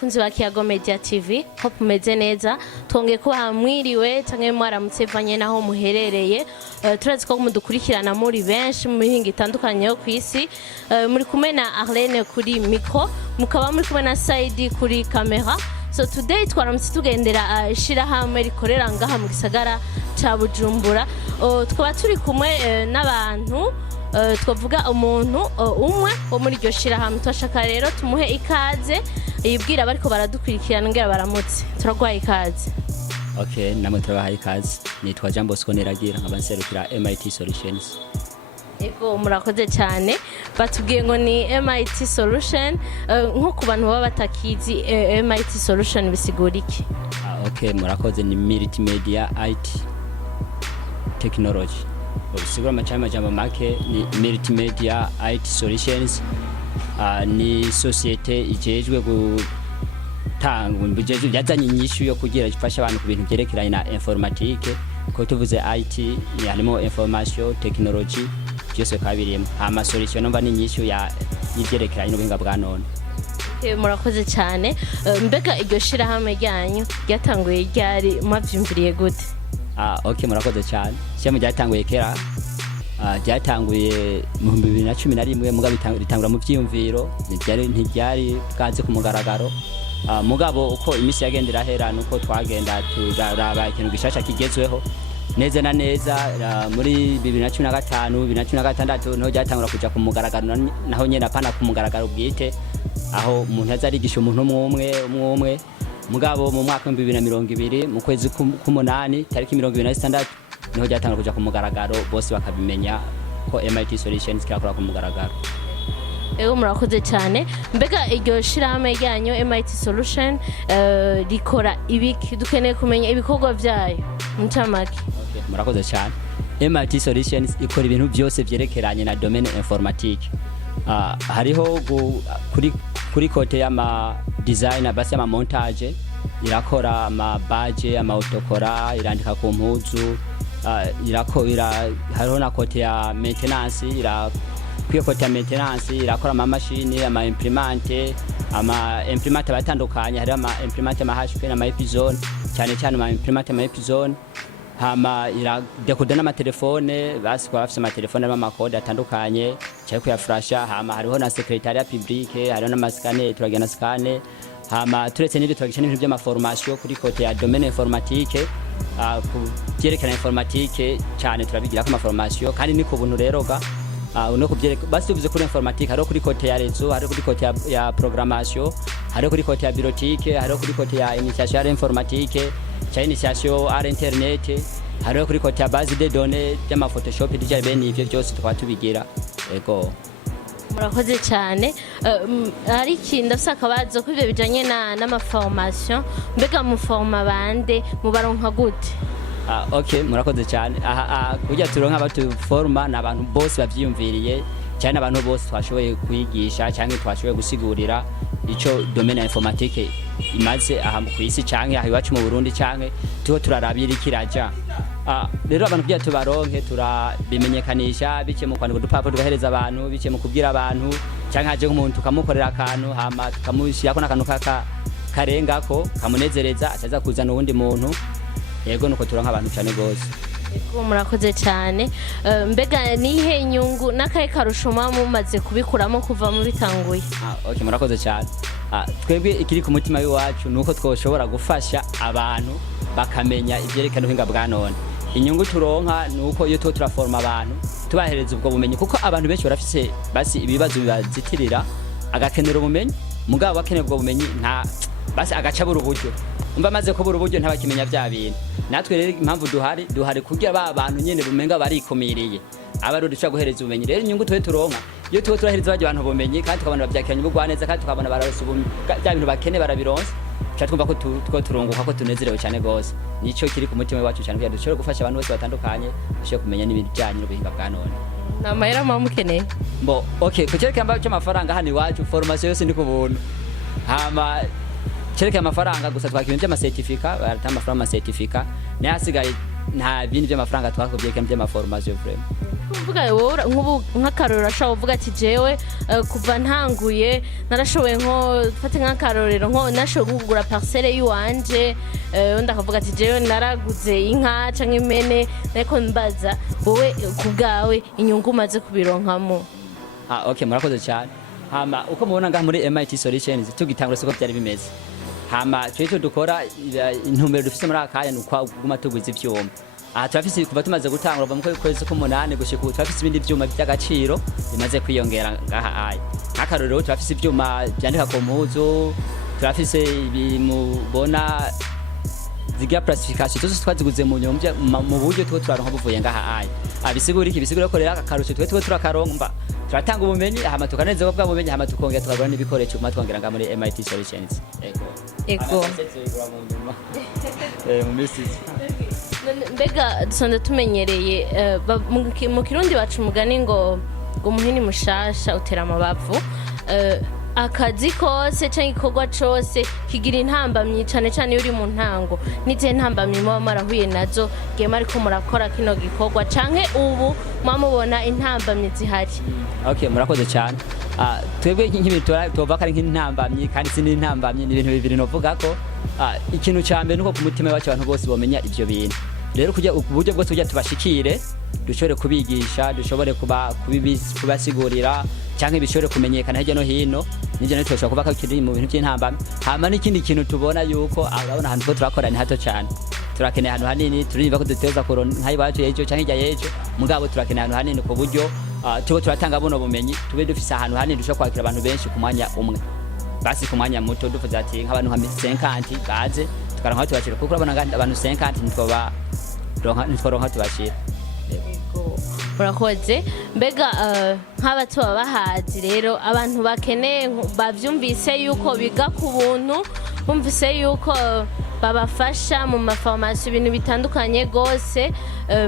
bakunzi ba Kiyago Media TV, hope meze neza. Twongeye kuba mwiriwe canke mwaramutse vanye naho muherereye. Turazi ko mudukurikirana muri benshi mu mihingo itandukanye yo kwisi. Muri kumwe na Arlene kuri micro, mukaba muri kumwe na Saidi kuri kamera. So today twaramutse tugendera ishirahamwe rikorera ngaha mu gisagara ca Bujumbura. Twaba turi kumwe n'abantu twavuga umuntu umwe wo muri iryo shirahamwe. Twashaka rero tumuhe ikaze yibwira bariko baradukurikirana ngera baramutse. Turagwaye ikaze. Okay, namwe turabahaye ikaze. Nitwa Jean Bosco Neragira nkabanserukira MIT Solutions. Ego murakoze cyane. Batubwiye ngo ni MIT Solution, nko ku bantu baba batakizi MIT Solution bisigura iki? Okay, murakoze ni multimedia IT technology. Bisigura amajambo make ni multimedia IT Solutions. Ni societe ijejwe gutanga ubujejwe yazanye inyishu yo kugira ifasha abantu ku bintu byerekeranye na informatique. Ko tuvuze IT harimo information technology byose kabirimo. Ama solution numva ni inyishu ya y'ibyerekeranye n'ubuhinga bwa none. Murakoze cyane. Mbega iryo shirahamwe ryanyu ryatanguye ryari mwavyumviriye gute? Okay, murakoze cyane. Cyane ryatanguye kera. Ryatanguye mu 2011 mugabo bitangura mu byiyumviro ntibyari bwaze ku mugaragaro. Mugabo uko imisi yagendera hera nuko twagenda turaraba ikintu gishasha kigezweho neza na neza. Muri 2015 2016 no ryatangura kuja ku mugaragaro, naho nyene apana ku mugaragaro bwite, aho umuntu azarigisha umuntu umwe. Mugabo mu mwaka wa 2020 mu kwezi k'umunani tariki 26 niho ryatangura kuja ku mugaragaro, bose bakabimenya ko MIT Solutions kirakora ku mugaragaro. Ego murakoze cyane. Mbega iryo shirahamwe ryanyu MIT Solution rikora ibiki? Dukeneye kumenya ibikorwa byayo mucamake. Okay, murakoze cyane. MIT Solutions ikora ibintu byose byerekeranye na domaine informatique. Hariho kuri kote y'ama design basi ama montage, irakora ama badge, ama autokora, irandika ku mpuzu, hariho na kote ya maintenance, kwiyo kote ya maintenance irakora ama machine, ama imprimante batandukanye. Hari ama imprimante ama HP na ama Epizone, cyane ama imprimante ama Epizone. Hama iradekoda n'amatelefone, basi kwa bafite amatelefone n'amakode atandukanye cyane kuya flasha. Hama hariho na secretariat publique, hariho n'amaskane, turagena skane. Hama turetse n'ibyo turagisha n'ibintu by'amaformation kuri kote ya domaine informatique. Kubyerekana informatique cyane turabigira ko amaformation kandi ni ku buntu rero ga no kubyereka basi tuvuze kuri informatique. Hariho kuri kote ya réseau, hariho kuri kote ya programmation, hariho kuri kote ya bureautique, hariho kuri kote ya initiation informatique, cha initiation à internet, hariho kuri kote ya base de données y'ama Photoshop DJ bene ivyo byose twatubigira. Ego murakoze cyane. Hari ikindi afsaka bazo ko ivyo bijanye n'ama formation. Mbega mu forma bande mubaronka gute? Okay, murakoze cyane. Kujya turonka abatu forma n'abantu bose bavyiyumviriye, cyane abantu bose twashoboye kwigisha cyangwa twashoboye gusigurira ico domaine informatique imaze aha ku isi cyangwa aha iwacu mu Burundi cyangwa turarabira ikiraja. Rero abantu bya tubaronke turabimenyekanisha bike mu kwandika udupapuro tugahereza abantu, bike mu kubwira abantu, cyangwa haje nk'umuntu tukamukorera akantu hama tukamushyirako n'akantu karengako kamunezereza ataza kuzana uwundi muntu. Yego nuko turanka abantu cyane gose. Ego murakoze cyane. Mbega nihe inyungu n'akahe karusho mumaze kubikuramo kuva mu bitanguye? Okay, murakoze cyane. Twebwe ikiri ku mutima w'iwacu nuko twoshobora gufasha abantu bakamenya ibyerekana ubuhinga bwa none. Inyungu turonka nuko iyo turaforma abantu tubahereza ubwo bumenyi, kuko abantu benshi barafise basi ibibazo bibazitirira, agakenera ubumenyi mugabo bakeneye ubwo bumenyi nta basi agacabura uburyo. Umva maze ko buru buryo ntabakimenya bya bintu. Natwe rero impamvu duhari kugira ba bantu nyene bumenga barikomiriye abaro dushaka guhereza ubumenyi. Rero inyungu turonka iyo turahereza baje abantu bumenyi kandi tukabona bavyakiranye bugwa neza kandi tukabona bararose bya bintu bakene barabironse, twumva ko turongoka ko tunezerewe cyane gose. Nico kiri ku mutima wacu cyane kugira dushobore gufasha abantu bose batandukanye bashobore kumenya n'ibintu byanye n'ubuhinga bwa none. Namahera mukeneye. Okay, kucereka mbaye cy'amafaranga hano iwacu formation yose ndi kubuntu. Hama cereka amafaranga gusa twakibinje ama certificate, baratama amafaranga ama certificate, ne hasigaye nta bindi by'amafaranga twakubye kemje ama formation vraiment. kuvuga wowe nk'ubu nk'akarorero ashobora kuvuga ati jewe kuva ntanguye narashoboye nko fate nk'akarorero nko nashoboye kugura parcelle y'uwanje undi akavuga ati jewe naraguze inka canke impene ariko mbaza wowe kubwawe inyungu umaze kubironkamo. Okay, murakoze cyane. Hama uko mubona ngaha muri MIT Solutions tugitangura siko byari bimeze. Hama cyo dukora intumbero dufise muri akanya nuko guma tuguze ivyuma. Aha turafise kuva tumaze gutangura mu kwezi k'umunani gushika ubu turafise ibindi vyuma by'agaciro bimaze kwiyongera ngaha aya. Nk'akarorero turafise ivyuma byandika ku mpuzu, turafise ibimubona zigira classification zose twaziguze mu nyombye mu buryo two turaronka buvuye ngaha aya. Abisigura iki bisigura ko rero akarusho twe turakaronka turatanga ubumenyi hama tukanezerwa bwa bumenyi hama tukongera tukagura n'ibikoresho kuma twongera nga muri MIT Solutions. Ego. Mu message. Mbega dusonde tumenyereye mu Kirundi bacu umugani ngo umuhini mushasha utera amabavu. Akazi kose canke ikorwa cose kigira intambamyi cane cane uri mu ntango nize ntambamyi muba marahuye nazo gema ariko murakora kino gikorwa canke ubu mwamubona intambamyi zihari. Okay, murakoze cyane. Twebwe nk'ibintu tova kari nk'intambamyi kandi sindi intambamyi ni ibintu bibiri novuga ko ikintu cyambe nuko ku mutima wacu abantu bose bomenya ivyo bintu. Rero kujya uburyo bwose tujya tubashikire dushobore kubigisha dushobore kubasigurira cyangwa bishobore kumenyekana hirya no hino nijye no twashobora kuba kiri mu bintu by'intambamyi. Hama n'ikindi kintu tubona yuko ababona ahantu ko turakora ni hato cyane. Turakeneye ahantu hanini turirimba ko duteza koron nk'ayibacu yejo cyangwa hirya yejo mugabo turakeneye ahantu hanini ku buryo tubo turatanga buno bumenyi tube dufise ahantu hanini dushobora kwakira abantu benshi ku mwanya umwe. Basi ku mwanya muto duvuze ati nk'abantu nka 50 baze tukaronka tubashira kuko urabona ngandi abantu 50 ntitworonka tubashira. Murakoze. Mbega nk'abato bahazi rero abantu bakeneye bavyumvise yuko biga ku buntu bumvise yuko babafasha mu maformation ibintu bitandukanye gose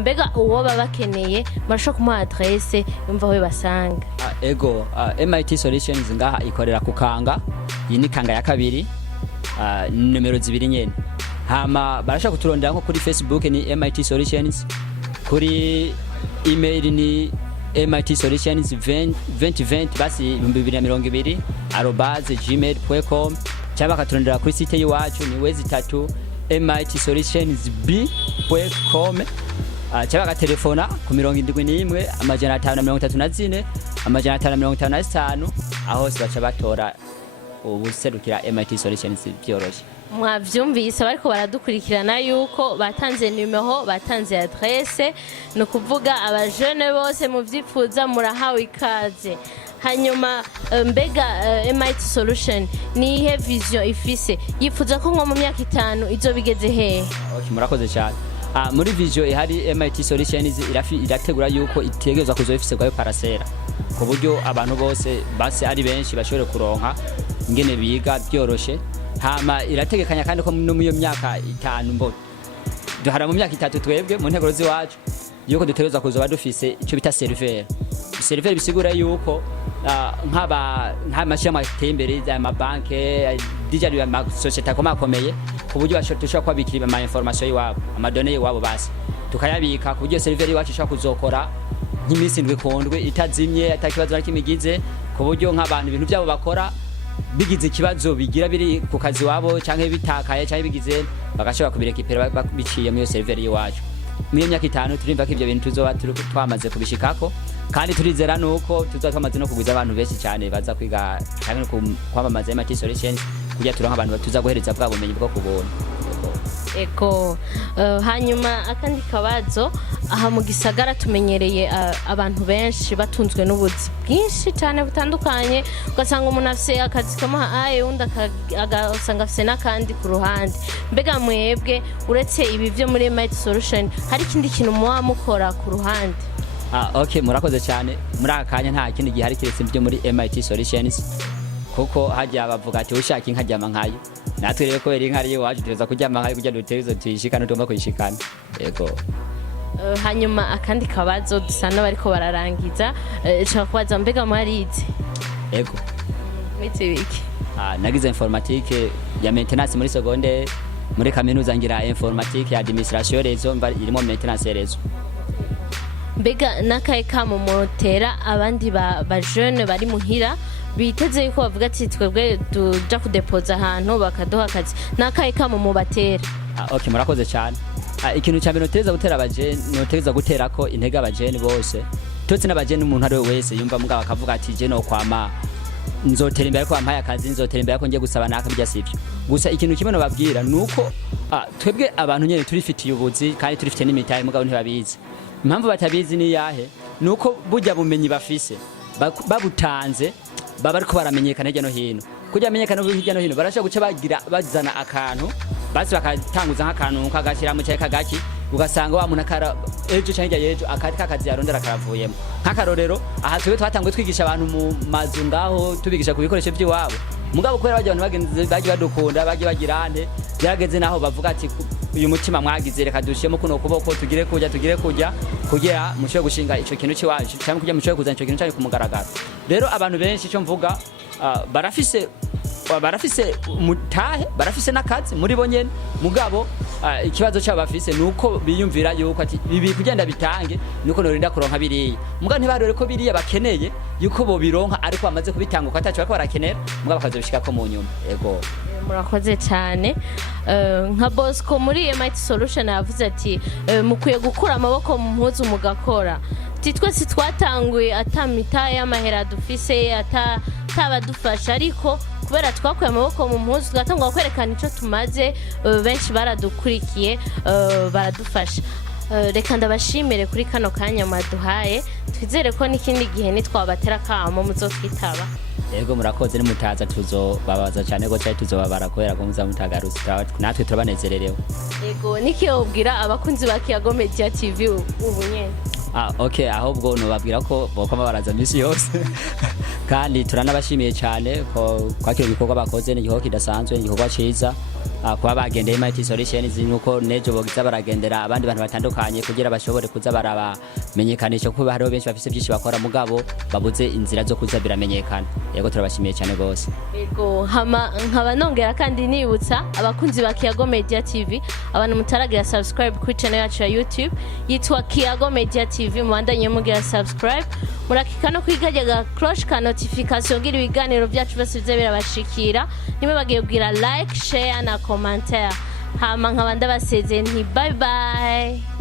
mbega uwo babakeneye marasho kumuha adresse yumva we basanga. Ego MIT Solutions ngaha ikorera ku Kanga iyi ni Kanga ya kabiri numero 2 nyene. Hama barashaka kuturondera nko kuri Facebook ni MIT Solutions, kuri email ni MIT-solutions2020 basi 2020@gmail.com cyangwa bakaturondera kuri site yiwacu ni wezi3 MIT-solutionsb.com cyangwa bakaterefona ku 71 534 555 aho hose baca batora ubuserukira MIT Solutions byoroshye. Mwavyumvise bariko baradukurikirana yuko batanze numero batanze adresse no kuvuga abajene bose mu vyipfuza murahawe ikaze. Hanyuma mbega MIT Solution ni ihe vision ifise yipfuza ko nko mu myaka 5 izo bigeze he? Okay, murakoze cyane. Muri vision ihari MIT Solutions irategura yuko itegezwa kuzofise gwayo parasera ku buryo abantu bose base ari benshi bashobore kuronka ingene biga byoroshe. Hama irategekanya kandi ko no mu myaka 5 mbo duhara mu myaka 3 twebwe mu nteguro ziwacu yuko dutereza kuzoba dufise icyo bita server bisigura yuko nk'amashami atembere ya banke digital ya societe akomeye ku buryo bashobora kwabikira ama information yiwabo amadone yiwabo basi tukayabika ku buryo server yiwacu ishaka kuzokora nk'imisi ndwe kondwe itazimye atakibazo nakimigize ku buryo nk'abantu ibintu byabo bakora bigize ikibazo bigira biri ku kazi wabo canke bitakaye canke bigize bagashobora kubirekipera biciye mu server yiwacu. Mu myaka 5 turimva ko ivyo bintu tuzoba twamaze kubishikako kandi turizera nuko tuzatwamaze no kugwiza abantu benshi cyane baza kwiga kandi kwamamaza MIT Solutions kugira turonka abantu batuza guhereza bwa bumenyi bwo kubona. Eko hanyuma akandi kabazo aha mu gisagara tumenyereye abantu benshi batunzwe n'ubuzi bwinshi cyane butandukanye ugasanga umuntu afise akazi kama undi agasanga afise nakandi ku ruhande. Mbega mwebwe uretse ibi byo muri MIT Solution hari ikindi kintu muwa mukora ku ruhande? Okay, murakoze cyane. Muri akanya nta kindi gihari kiretse byo muri MIT Solutions kuko hajya bavuga ati ushaka inka jyama nkayo natwe rero ko eri nkari wacu tuza kujyama nkayo kujya dutezo tuyishikana tumba kuyishikana. Yego. Hanyuma akandi kabazo dusana bariko bararangiza cyakubaza mbega mwarize? Yego. Mwite biki? Nagize informatique ya maintenance muri secondaire muri kaminuza ngira informatique ya administration rezo irimo maintenance rezo. mbega n'akahe kamo motera abandi ba jeune bari muhira biteze yuko bavuga ati twebwe tuja kudepoza ahantu bakaduha akazi n'akahe kamo mubatera? Okay, murakoze cyane. Ikintu cyambere noteza gutera abajene, noteza gutera ko intege abajene bose totse n'abajene umuntu ari wese yumva mugabo akavuga ati je no kwama nzotera imbere ko ampaye akazi, nzotera imbere ko ngiye gusaba naka bijya sivyo. Gusa ikintu kimwe no babwira nuko twebwe abantu nyene turifitiye ubuzi kandi turifite n'imitahe mugabo ntibabizi. Impamvu batabizi ni yahe nuko burya bumenyi bafise babutanze baba ariko baramenyekana hirya no hino. Kujya amenyekana hirya no hino barashaka guca bagira bazana akantu basi bakatanguza nk'akantu kagashira mu cyayi kagaki ugasanga wa muntu akara ejo cyangwa yejo akati kakazi yarondera karavuyemo. Nk'akarorero aha twe twatangwe twigisha abantu mu mazu ngaho tubigisha ku bikoresho by'iwabo mugabo kwera abantu bagenze bagiye badukunda bagiye bagirane byageze naho bavuga ati uyu mutima mwagize reka dushiyemo kuno kuboko tugire kujya kugira mushoye gushinga ico kintu ciwacu cyangwa kujya mushoye kuzana ico kintu cyane kumugaragara. Rero abantu benshi cyo mvuga barafise mutahe barafise nakazi muri bo nyene mugabo ikibazo cyabo bafise nuko biyumvira yuko ati bibi kugenda bitange nuko norinda kuronka biriya mugabo ntibarore ko biriya bakeneye yuko bo bironka ariko bamaze kubitanga uko atacho barakenera mugabo bakazobishika ko mu nyuma. Yego murakoze cyane. Nka Bosco muri MIT Solution yavuze ati mukwiye gukura amaboko mu mpuzu mugakora twese twatanguye atamita y'amahera dufise atabadufasha ariko kubera twakuye amaboko mu mpuzu tugatangwa kwerekana ico tumaze benshi baradukurikiye baradufasha. Reka ndabashimire kuri kano kanya maduhaye twizere ko n'ikindi gihe nitwabatera kamo muzotwitaba. Yego murakoze nimutaza tuzobabaza cyane go cyane tuzobabara kubera ko muzamutagaruza natwe turabanezererewe. Yego nikiyo ubwira abakunzi ba Kiyago Media TV ubu nyene? Okay, ahubwo no babwira ko bokoma baraza misi yose kandi turanabashimiye cyane ko kwakira ibikorwa bakoze n'igikorwa kidasanzwe n'igikorwa ciza kuba bagendeye MIT Solutions nuko nejo bogiza baragendera abandi bantu batandukanye kugira bashobore kuza barabamenyekanisha kuko hariho benshi bafise byinshi bakora mugabo babuze inzira zo kuza biramenyekana. Yego turabashimiye cyane gose. Yego nkaba nongera kandi nibutsa abakunzi ba Kiyago Media TV abantu mutaragira subscribe kuri channel yacu ya YouTube yitwa Kiyago Media TV mwandanye mugira subscribe murakika no kwigajyaga cloche ka notification gira ibiganiro byacu basize birabashikira nimwe bagiye kugira like share na commentaire hama nkabanda baseze nti bye bye.